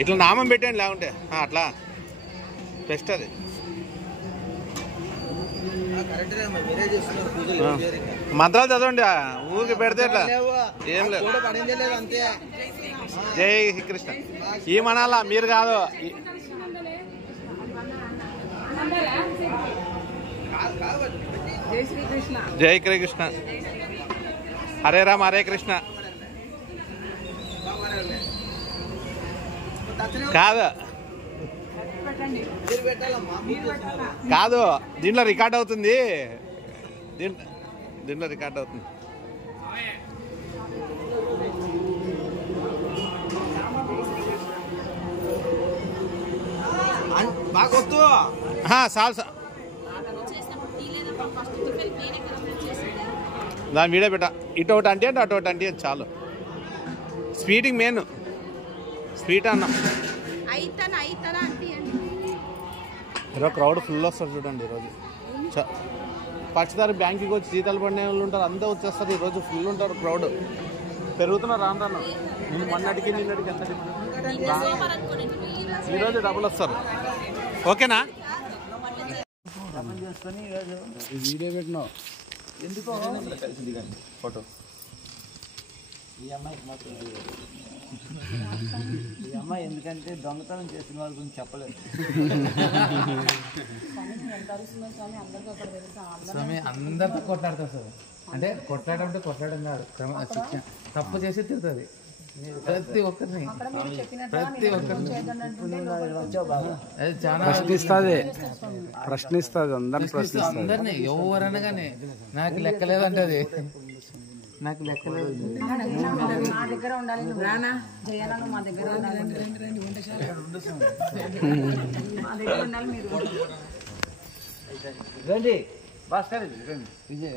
ఇట్లా నామం పెట్టండి లేకుంటే అట్లా బెస్ట్ అది. మంత్రాలు చదవండి ఊరికి పెడితే ఎట్లా ఏం లేదు. జై కృష్ణ ఈ మనాలా మీరు కాదు. జై శ్రీకృష్ణ హరే రామ హరే కృష్ణ కాదు కాదు దీంట్లో రికార్డ్ అవుతుంది. దీంట్లో రికార్డ్ అవుతుంది. చాలు దాని వీడియో పెట్ట ఇటు ఒకటి అంటే అటు ఒకటి అంటే చాలు. స్వీటింగ్ మెయిన్ స్వీట్ అన్నం. ఈరోజు క్రౌడ్ ఫుల్ వస్తారు చూడండి. ఈరోజు పచ్చదారి బ్యాంకుకి వచ్చి జీతాలు పడిన వాళ్ళు ఉంటారు, అంతా వచ్చేస్తారు. ఈరోజు ఫుల్ ఉంటారు క్రౌడ్. పెరుగుతున్నారు రాను రాను. మొన్నటికి నిన్నటికి ఎంత ఈరోజు డబ్బులు వస్తారు. ఓకేనా వీడియో పెట్టినావు ఎందుకో ఫోటో. ఈ అమ్మాయి ఎందుకంటే దొంగతనం చేసిన వాళ్ళ గురించి చెప్పలేదు. స్వామి అందరితో కొట్లాడతారు సార్. అంటే కొట్లాడంటే కొట్లాడడం కాదు, తప్పు చేసి తిరుగుతుంది ప్రతి ఒక్కరిని. ప్రశ్నిస్తుంది అందరినీ ఎవరనగానే నాకు లెక్కలేదంటది. నాకు లెక్కలేదు. మా దగ్గర ఉండాలి, మా దగ్గర ఉండాలి. మీరు రండి భాస్కర్ రండి విజయ్.